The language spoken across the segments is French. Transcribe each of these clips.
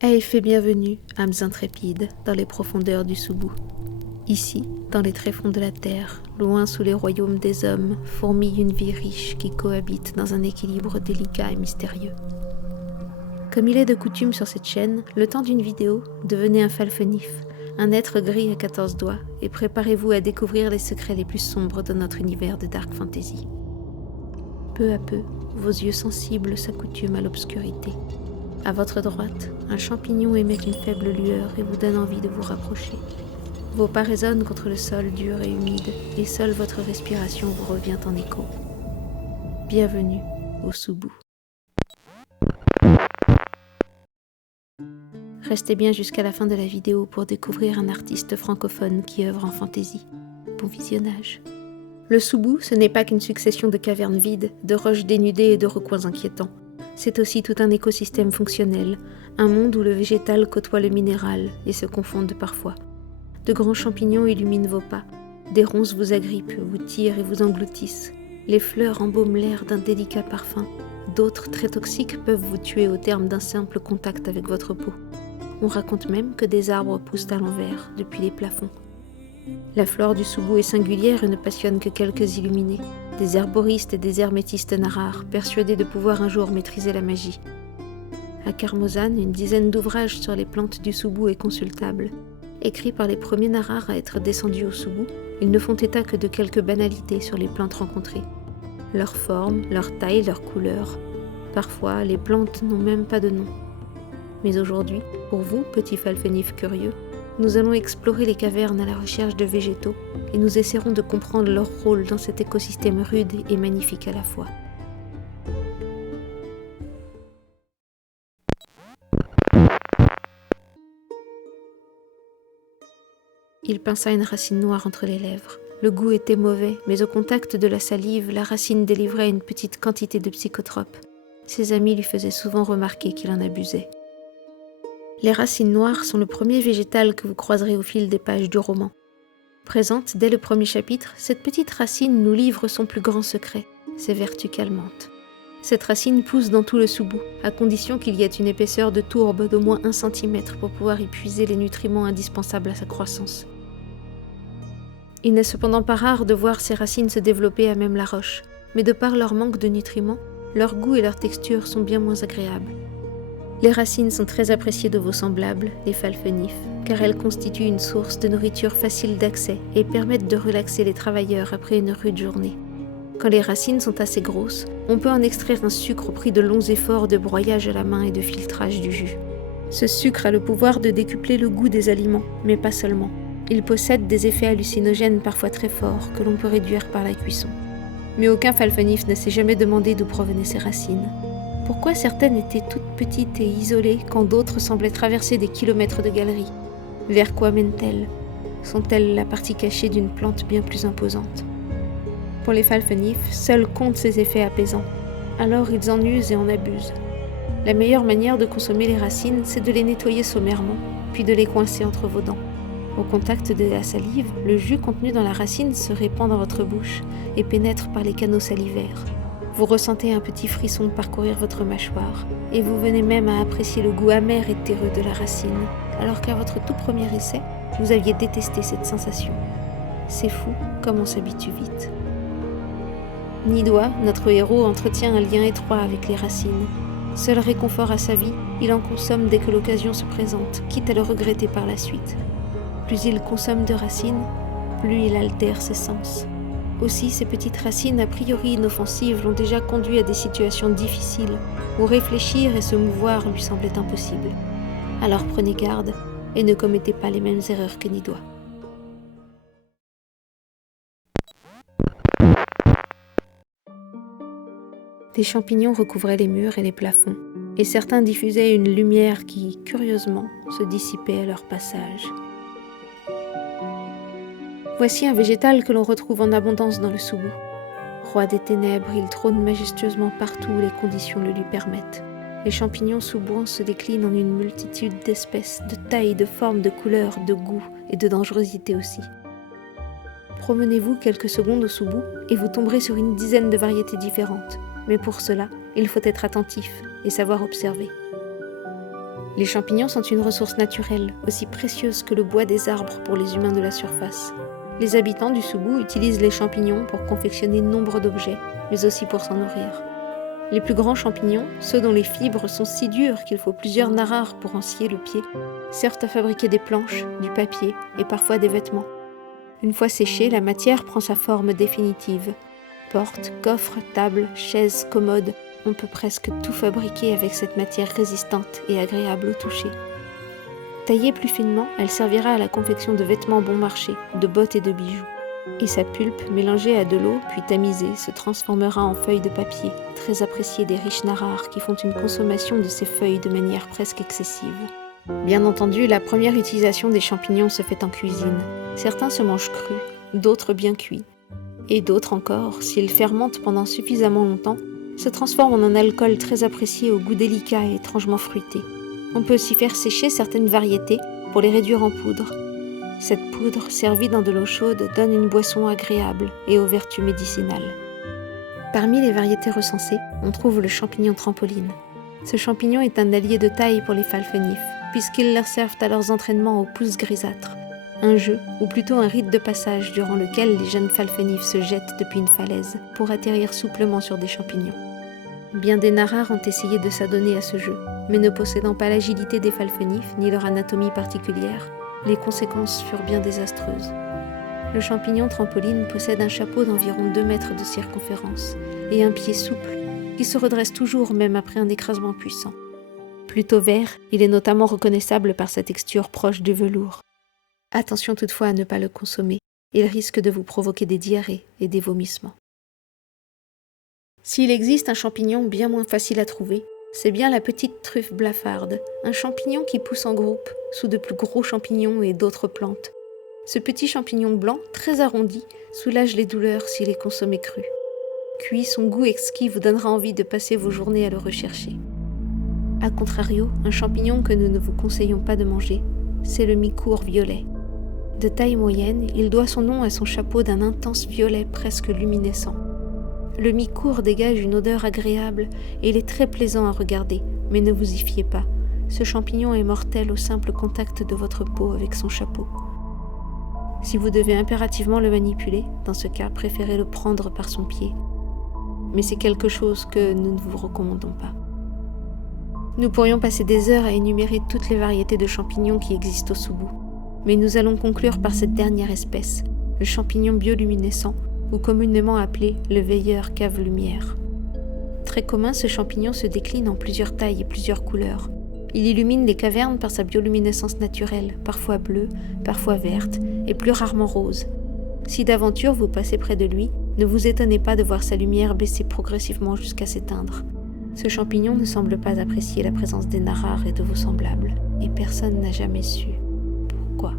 Fait bienvenue, âmes intrépides, dans les profondeurs du Soubou. Ici, dans les tréfonds de la terre, loin sous les royaumes des hommes, fourmille une vie riche qui cohabite dans un équilibre délicat et mystérieux. Comme il est de coutume sur cette chaîne, le temps d'une vidéo, devenez un falfenif, un être gris à 14 doigts, et préparez-vous à découvrir les secrets les plus sombres de notre univers de dark fantasy. Peu à peu, vos yeux sensibles s'accoutument à l'obscurité. À votre droite, un champignon émet une faible lueur et vous donne envie de vous rapprocher. Vos pas résonnent contre le sol dur et humide, et seule votre respiration vous revient en écho. Bienvenue au Soubou. Restez bien jusqu'à la fin de la vidéo pour découvrir un artiste francophone qui œuvre en fantaisie. Bon visionnage. Le Soubou, ce n'est pas qu'une succession de cavernes vides, de roches dénudées et de recoins inquiétants. C'est aussi tout un écosystème fonctionnel, un monde où le végétal côtoie le minéral et se confondent parfois. De grands champignons illuminent vos pas, des ronces vous agrippent, vous tirent et vous engloutissent. Les fleurs embaument l'air d'un délicat parfum, d'autres très toxiques peuvent vous tuer au terme d'un simple contact avec votre peau. On raconte même que des arbres poussent à l'envers, depuis les plafonds. La flore du Soubou est singulière et ne passionne que quelques illuminés, des herboristes et des hermétistes narars, persuadés de pouvoir un jour maîtriser la magie. À Carmozane, une dizaine d'ouvrages sur les plantes du Soubou est consultable. Écrits par les premiers narars à être descendus au Soubou, ils ne font état que de quelques banalités sur les plantes rencontrées. Leur forme, leur taille, leur couleur. Parfois, les plantes n'ont même pas de nom. Mais aujourd'hui, pour vous, petits falfenifs curieux, nous allons explorer les cavernes à la recherche de végétaux et nous essaierons de comprendre leur rôle dans cet écosystème rude et magnifique à la fois. Il pinça une racine noire entre les lèvres. Le goût était mauvais, mais au contact de la salive, la racine délivrait une petite quantité de psychotropes. Ses amis lui faisaient souvent remarquer qu'il en abusait. Les racines noires sont le premier végétal que vous croiserez au fil des pages du roman. Présente dès le premier chapitre, cette petite racine nous livre son plus grand secret, ses vertus calmantes. Cette racine pousse dans tout le Soubou, à condition qu'il y ait une épaisseur de tourbe d'au moins 1 cm pour pouvoir y puiser les nutriments indispensables à sa croissance. Il n'est cependant pas rare de voir ces racines se développer à même la roche, mais de par leur manque de nutriments, leur goût et leur texture sont bien moins agréables. Les racines sont très appréciées de vos semblables, les falfenifs, car elles constituent une source de nourriture facile d'accès et permettent de relaxer les travailleurs après une rude journée. Quand les racines sont assez grosses, on peut en extraire un sucre au prix de longs efforts de broyage à la main et de filtrage du jus. Ce sucre a le pouvoir de décupler le goût des aliments, mais pas seulement. Il possède des effets hallucinogènes parfois très forts que l'on peut réduire par la cuisson. Mais aucun falfenif ne s'est jamais demandé d'où provenaient ces racines. Pourquoi certaines étaient toutes petites et isolées quand d'autres semblaient traverser des kilomètres de galeries? Vers quoi mènent-elles? Sont-elles la partie cachée d'une plante bien plus imposante? Pour les falfenifs, seuls comptent ces effets apaisants. Alors ils en usent et en abusent. La meilleure manière de consommer les racines, c'est de les nettoyer sommairement, puis de les coincer entre vos dents. Au contact de la salive, le jus contenu dans la racine se répand dans votre bouche et pénètre par les canaux salivaires. Vous ressentez un petit frisson parcourir votre mâchoire et vous venez même à apprécier le goût amer et terreux de la racine, alors qu'à votre tout premier essai, vous aviez détesté cette sensation. C'est fou comme on s'habitue vite. Nidois, notre héros, entretient un lien étroit avec les racines. Seul réconfort à sa vie, il en consomme dès que l'occasion se présente, quitte à le regretter par la suite. Plus il consomme de racines, plus il altère ses sens. Aussi, ces petites racines a priori inoffensives l'ont déjà conduit à des situations difficiles, où réfléchir et se mouvoir lui semblait impossible. Alors prenez garde et ne commettez pas les mêmes erreurs que Nidois. Des champignons recouvraient les murs et les plafonds, et certains diffusaient une lumière qui, curieusement, se dissipait à leur passage. Voici un végétal que l'on retrouve en abondance dans le Soubou. Roi des ténèbres, il trône majestueusement partout où les conditions le lui permettent. Les champignons soubouans se déclinent en une multitude d'espèces, de tailles, de formes, de couleurs, de goûts et de dangerosité aussi. Promenez-vous quelques secondes au Soubou et vous tomberez sur une dizaine de variétés différentes. Mais pour cela, il faut être attentif et savoir observer. Les champignons sont une ressource naturelle, aussi précieuse que le bois des arbres pour les humains de la surface. Les habitants du Soubou utilisent les champignons pour confectionner nombre d'objets, mais aussi pour s'en nourrir. Les plus grands champignons, ceux dont les fibres sont si dures qu'il faut plusieurs narars pour en scier le pied, servent à fabriquer des planches, du papier et parfois des vêtements. Une fois séchée, la matière prend sa forme définitive. Portes, coffres, tables, chaises, commodes, on peut presque tout fabriquer avec cette matière résistante et agréable au toucher. Taillée plus finement, elle servira à la confection de vêtements bon marché, de bottes et de bijoux. Et sa pulpe, mélangée à de l'eau puis tamisée, se transformera en feuilles de papier, très appréciées des riches narars qui font une consommation de ces feuilles de manière presque excessive. Bien entendu, la première utilisation des champignons se fait en cuisine. Certains se mangent crus, d'autres bien cuits. Et d'autres encore, s'ils fermentent pendant suffisamment longtemps, se transforment en un alcool très apprécié au goût délicat et étrangement fruité. On peut aussi faire sécher certaines variétés pour les réduire en poudre. Cette poudre, servie dans de l'eau chaude, donne une boisson agréable et aux vertus médicinales. Parmi les variétés recensées, on trouve le champignon trampoline. Ce champignon est un allié de taille pour les phalfénifs, puisqu'ils leur servent à leurs entraînements aux pousses grisâtres. Un jeu, ou plutôt un rite de passage durant lequel les jeunes phalfénifs se jettent depuis une falaise pour atterrir souplement sur des champignons. Bien des narars ont essayé de s'adonner à ce jeu, mais ne possédant pas l'agilité des phalfénifs ni leur anatomie particulière, les conséquences furent bien désastreuses. Le champignon trampoline possède un chapeau d'environ 2 mètres de circonférence et un pied souple qui se redresse toujours même après un écrasement puissant. Plutôt vert, il est notamment reconnaissable par sa texture proche du velours. Attention toutefois à ne pas le consommer, il risque de vous provoquer des diarrhées et des vomissements. S'il existe un champignon bien moins facile à trouver, c'est bien la petite truffe blafarde, un champignon qui pousse en groupe, sous de plus gros champignons et d'autres plantes. Ce petit champignon blanc, très arrondi, soulage les douleurs s'il est consommé cru. Cuit, son goût exquis vous donnera envie de passer vos journées à le rechercher. A contrario, un champignon que nous ne vous conseillons pas de manger, c'est le micourt violet. De taille moyenne, il doit son nom à son chapeau d'un intense violet presque luminescent. Le micourt dégage une odeur agréable et il est très plaisant à regarder, mais ne vous y fiez pas. Ce champignon est mortel au simple contact de votre peau avec son chapeau. Si vous devez impérativement le manipuler, dans ce cas, préférez le prendre par son pied. Mais c'est quelque chose que nous ne vous recommandons pas. Nous pourrions passer des heures à énumérer toutes les variétés de champignons qui existent au Soubou, mais nous allons conclure par cette dernière espèce, le champignon bioluminescent, ou communément appelé le veilleur cave-lumière. Très commun, ce champignon se décline en plusieurs tailles et plusieurs couleurs. Il illumine les cavernes par sa bioluminescence naturelle, parfois bleue, parfois verte, et plus rarement rose. Si d'aventure vous passez près de lui, ne vous étonnez pas de voir sa lumière baisser progressivement jusqu'à s'éteindre. Ce champignon ne semble pas apprécier la présence des narars et de vos semblables, et personne n'a jamais su pourquoi.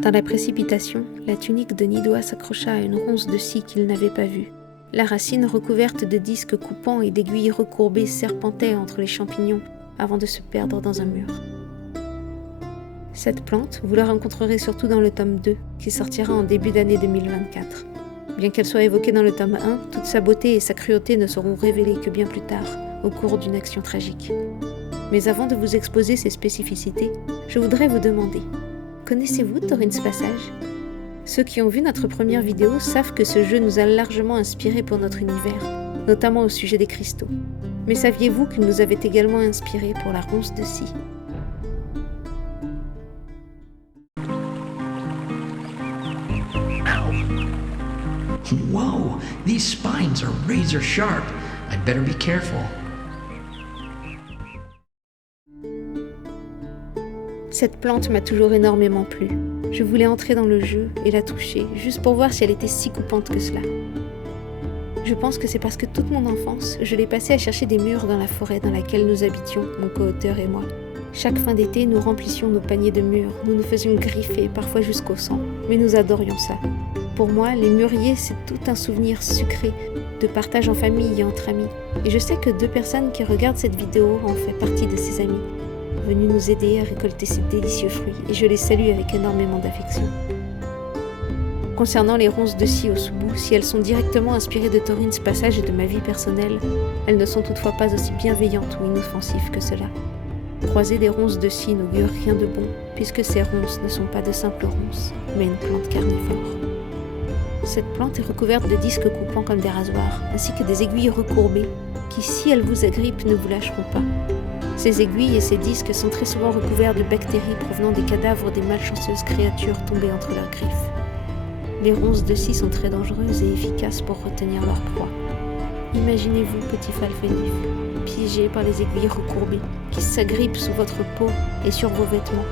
Dans la précipitation, la tunique de Nidoa s'accrocha à une ronce de scie qu'il n'avait pas vue. La racine recouverte de disques coupants et d'aiguilles recourbées serpentait entre les champignons avant de se perdre dans un mur. Cette plante, vous la rencontrerez surtout dans le tome 2, qui sortira en début d'année 2024. Bien qu'elle soit évoquée dans le tome 1, toute sa beauté et sa cruauté ne seront révélées que bien plus tard, au cours d'une action tragique. Mais avant de vous exposer ces spécificités, je voudrais vous demander: connaissez-vous Torrens Passage ? Ceux qui ont vu notre première vidéo savent que ce jeu nous a largement inspirés pour notre univers, notamment au sujet des cristaux. Mais saviez-vous qu'il nous avait également inspirés pour la ronce de scie ? Whoa, these spines are razor sharp. I'd better be careful. Cette plante m'a toujours énormément plu. Je voulais entrer dans le jeu et la toucher, juste pour voir si elle était si coupante que cela. Je pense que c'est parce que toute mon enfance, je l'ai passée à chercher des mûres dans la forêt dans laquelle nous habitions, mon co-auteur et moi. Chaque fin d'été, nous remplissions nos paniers de mûres, nous nous faisions griffer, parfois jusqu'au sang, mais nous adorions ça. Pour moi, les mûriers, c'est tout un souvenir sucré, de partage en famille et entre amis. Et je sais que 2 personnes qui regardent cette vidéo en font partie de ces amis, venus nous aider à récolter ces délicieux fruits, et je les salue avec énormément d'affection. Concernant les ronces de scie au Soubou, si elles sont directement inspirées de Taurine's passage et de ma vie personnelle, elles ne sont toutefois pas aussi bienveillantes ou inoffensives que cela. Croiser des ronces de scie n'augure rien de bon, puisque ces ronces ne sont pas de simples ronces, mais une plante carnivore. Cette plante est recouverte de disques coupants comme des rasoirs, ainsi que des aiguilles recourbées, qui, si elles vous agrippent, ne vous lâcheront pas. Ces aiguilles et ces disques sont très souvent recouverts de bactéries provenant des cadavres des malchanceuses créatures tombées entre leurs griffes. Les ronces de scie sont très dangereuses et efficaces pour retenir leur proie. Imaginez-vous, petit falfenif, piégé par les aiguilles recourbées, qui s'agrippent sous votre peau et sur vos vêtements.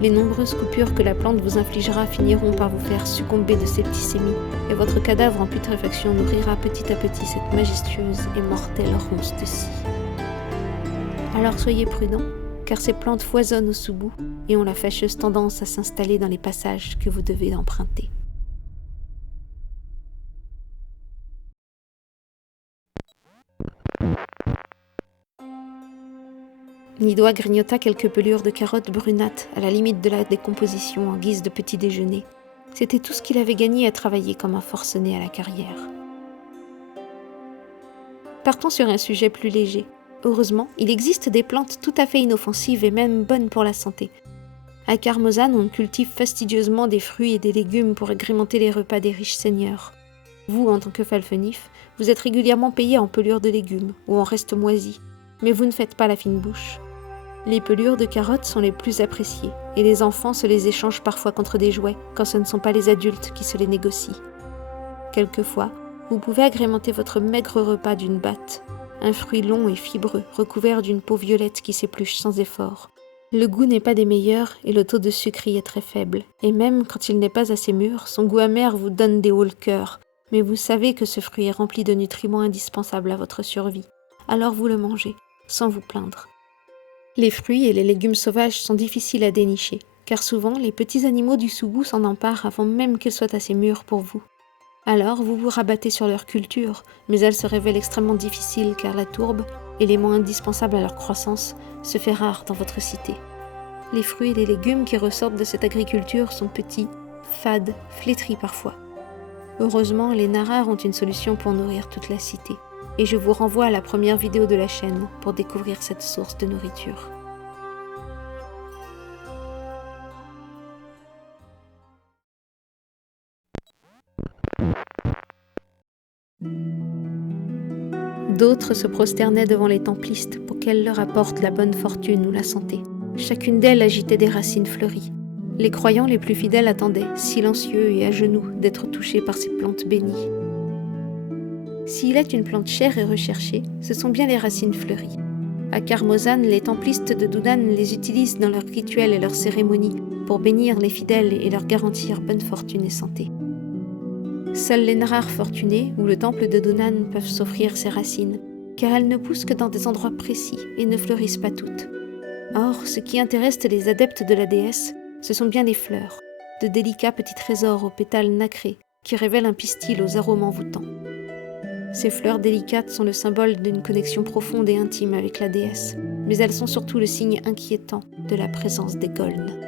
Les nombreuses coupures que la plante vous infligera finiront par vous faire succomber de septicémie, et votre cadavre en putréfaction nourrira petit à petit cette majestueuse et mortelle ronce de scie. Alors soyez prudents, car ces plantes foisonnent au Soubou et ont la fâcheuse tendance à s'installer dans les passages que vous devez emprunter. Nidoa grignota quelques pelures de carottes brunâtres à la limite de la décomposition en guise de petit déjeuner. C'était tout ce qu'il avait gagné à travailler comme un forcené à la carrière. Partons sur un sujet plus léger. Heureusement, il existe des plantes tout à fait inoffensives et même bonnes pour la santé. À Carmozan, on cultive fastidieusement des fruits et des légumes pour agrémenter les repas des riches seigneurs. Vous, en tant que falfenif, vous êtes régulièrement payé en pelures de légumes ou en restes moisis, mais vous ne faites pas la fine bouche. Les pelures de carottes sont les plus appréciées, et les enfants se les échangent parfois contre des jouets, quand ce ne sont pas les adultes qui se les négocient. Quelquefois, vous pouvez agrémenter votre maigre repas d'une batte, un fruit long et fibreux, recouvert d'une peau violette qui s'épluche sans effort. Le goût n'est pas des meilleurs, et le taux de sucre y est très faible, et même quand il n'est pas assez mûr, son goût amer vous donne des hauts le cœur, mais vous savez que ce fruit est rempli de nutriments indispensables à votre survie. Alors vous le mangez, sans vous plaindre. Les fruits et les légumes sauvages sont difficiles à dénicher, car souvent les petits animaux du Soubou s'en emparent avant même qu'ils soient assez mûrs pour vous. Alors vous vous rabattez sur leur culture, mais elle se révèle extrêmement difficile car la tourbe, élément indispensable à leur croissance, se fait rare dans votre cité. Les fruits et les légumes qui ressortent de cette agriculture sont petits, fades, flétris parfois. Heureusement, les Narars ont une solution pour nourrir toute la cité. Et je vous renvoie à la première vidéo de la chaîne pour découvrir cette source de nourriture. D'autres se prosternaient devant les templistes pour qu'elles leur apportent la bonne fortune ou la santé. Chacune d'elles agitait des racines fleuries. Les croyants les plus fidèles attendaient, silencieux et à genoux, d'être touchés par ces plantes bénies. S'il est une plante chère et recherchée, ce sont bien les racines fleuries. À Carmozan, les templistes de Dunan les utilisent dans leurs rituels et leurs cérémonies pour bénir les fidèles et leur garantir bonne fortune et santé. Seuls les Narars fortunés ou le temple de Dunan peuvent s'offrir ces racines, car elles ne poussent que dans des endroits précis et ne fleurissent pas toutes. Or, ce qui intéresse les adeptes de la déesse, ce sont bien les fleurs, de délicats petits trésors aux pétales nacrés qui révèlent un pistil aux arômes envoûtants. Ces fleurs délicates sont le symbole d'une connexion profonde et intime avec la déesse, mais elles sont surtout le signe inquiétant de la présence des Golnes.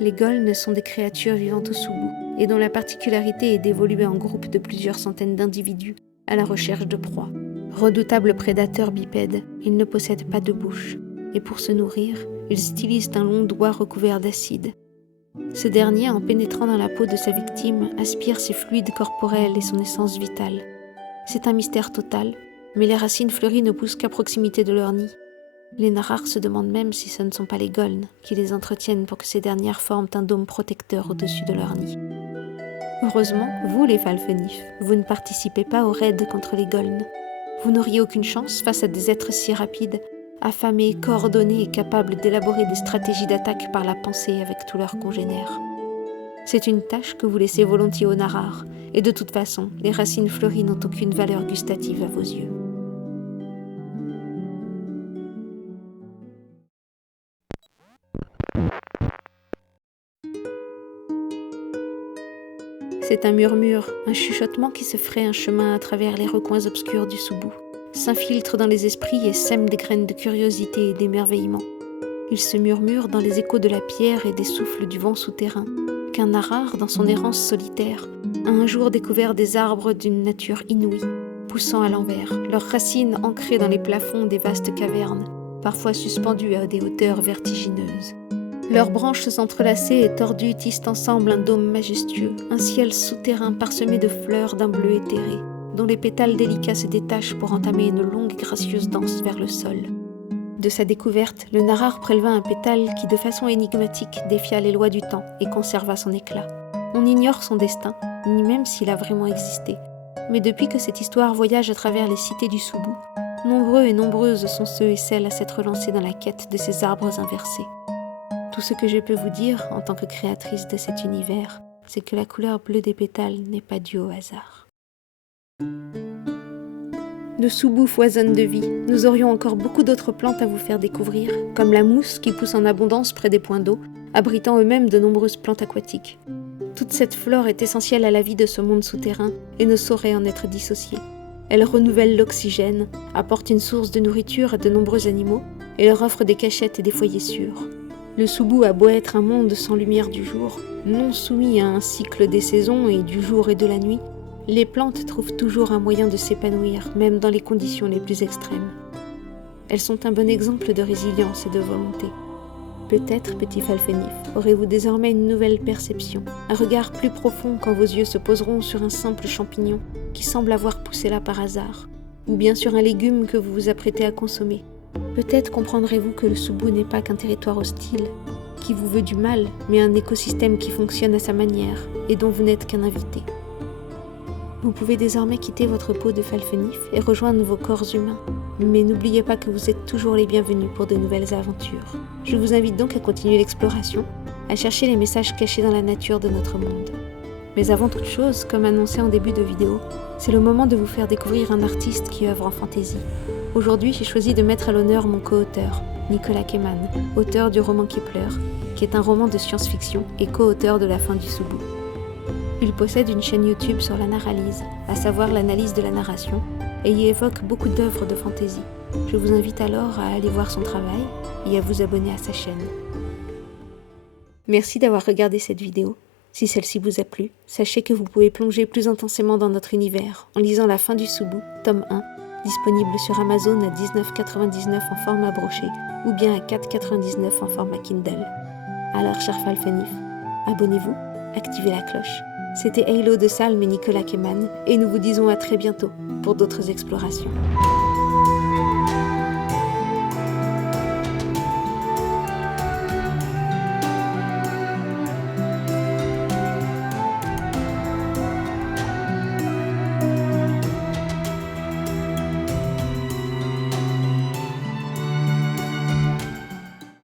Les Golnes sont des créatures vivant au Soubou, et dont la particularité est d'évoluer en groupe de plusieurs centaines d'individus à la recherche de proies. Redoutables prédateurs bipèdes, ils ne possèdent pas de bouche, et pour se nourrir, ils utilisent un long doigt recouvert d'acide. Ce dernier, en pénétrant dans la peau de sa victime, aspire ses fluides corporels et son essence vitale. C'est un mystère total, mais les racines fleuries ne poussent qu'à proximité de leur nid. Les Narars se demandent même si ce ne sont pas les Golnes qui les entretiennent pour que ces dernières forment un dôme protecteur au-dessus de leur nid. Heureusement, vous les falfenifs, vous ne participez pas au raid contre les Golnes. Vous n'auriez aucune chance face à des êtres si rapides, affamés, coordonnés et capables d'élaborer des stratégies d'attaque par la pensée avec tous leurs congénères. C'est une tâche que vous laissez volontiers aux Narars, et de toute façon, les racines fleuries n'ont aucune valeur gustative à vos yeux. C'est un murmure, un chuchotement qui se ferait un chemin à travers les recoins obscurs du Soubou, s'infiltre dans les esprits et sème des graines de curiosité et d'émerveillement. Il se murmure dans les échos de la pierre et des souffles du vent souterrain, qu'un narar, dans son errance solitaire, a un jour découvert des arbres d'une nature inouïe, poussant à l'envers, leurs racines ancrées dans les plafonds des vastes cavernes, parfois suspendues à des hauteurs vertigineuses. Leurs branches entrelacées et tordues tissent ensemble un dôme majestueux, un ciel souterrain parsemé de fleurs d'un bleu éthéré, dont les pétales délicats se détachent pour entamer une longue et gracieuse danse vers le sol. De sa découverte, le narar préleva un pétale qui, de façon énigmatique, défia les lois du temps et conserva son éclat. On ignore son destin, ni même s'il a vraiment existé. Mais depuis que cette histoire voyage à travers les cités du Soubou, nombreux et nombreuses sont ceux et celles à s'être lancés dans la quête de ces arbres inversés. Tout ce que je peux vous dire, en tant que créatrice de cet univers, c'est que la couleur bleue des pétales n'est pas due au hasard. Le Soubou foisonne de vie. Nous aurions encore beaucoup d'autres plantes à vous faire découvrir, comme la mousse qui pousse en abondance près des points d'eau, abritant eux-mêmes de nombreuses plantes aquatiques. Toute cette flore est essentielle à la vie de ce monde souterrain et ne saurait en être dissociée. Elle renouvelle l'oxygène, apporte une source de nourriture à de nombreux animaux et leur offre des cachettes et des foyers sûrs. Le Soubou a beau être un monde sans lumière du jour, non soumis à un cycle des saisons et du jour et de la nuit, les plantes trouvent toujours un moyen de s'épanouir, même dans les conditions les plus extrêmes. Elles sont un bon exemple de résilience et de volonté. Peut-être, petit Falfenif, aurez-vous désormais une nouvelle perception, un regard plus profond quand vos yeux se poseront sur un simple champignon qui semble avoir poussé là par hasard, ou bien sur un légume que vous vous apprêtez à consommer. Peut-être comprendrez-vous que le Soubou n'est pas qu'un territoire hostile, qui vous veut du mal, mais un écosystème qui fonctionne à sa manière et dont vous n'êtes qu'un invité. Vous pouvez désormais quitter votre peau de Falfenif et rejoindre vos corps humains. Mais n'oubliez pas que vous êtes toujours les bienvenus pour de nouvelles aventures. Je vous invite donc à continuer l'exploration, à chercher les messages cachés dans la nature de notre monde. Mais avant toute chose, comme annoncé en début de vidéo, c'est le moment de vous faire découvrir un artiste qui œuvre en fantaisie. Aujourd'hui, j'ai choisi de mettre à l'honneur mon co-auteur, Nicolas Keman, auteur du roman qui pleure, qui est un roman de science-fiction et co-auteur de La fin du Soubou. Il possède une chaîne YouTube sur la narralyse, à savoir l'analyse de la narration, et y évoque beaucoup d'œuvres de fantaisie. Je vous invite alors à aller voir son travail et à vous abonner à sa chaîne. Merci d'avoir regardé cette vidéo. Si celle-ci vous a plu, sachez que vous pouvez plonger plus intensément dans notre univers en lisant La fin du Soubou, tome 1, disponible sur Amazon à 19,99 en format broché ou bien à 4,99 en format Kindle. Alors, cher Falfenif, abonnez-vous, activez la cloche. C'était Halo de Salm et Nicolas Keman, et nous vous disons à très bientôt pour d'autres explorations.